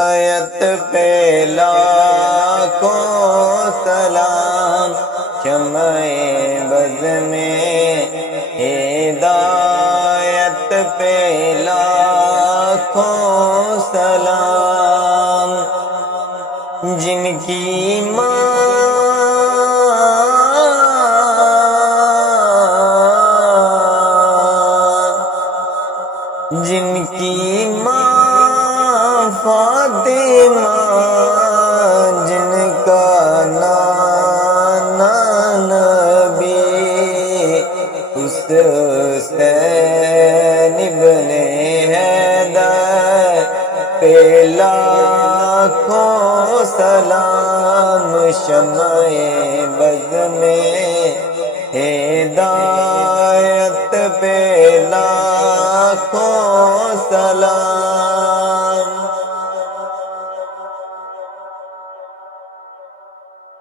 ہدایت پہ لاکھوں سلام، شمع بز میں ہدایت پہ لاکھوں سلام، جن کی ماں فاطمہ، جن کا نانا نبی حسین ابن حیدر پہ لاکھوں سلام، شمع بز میں ہدایت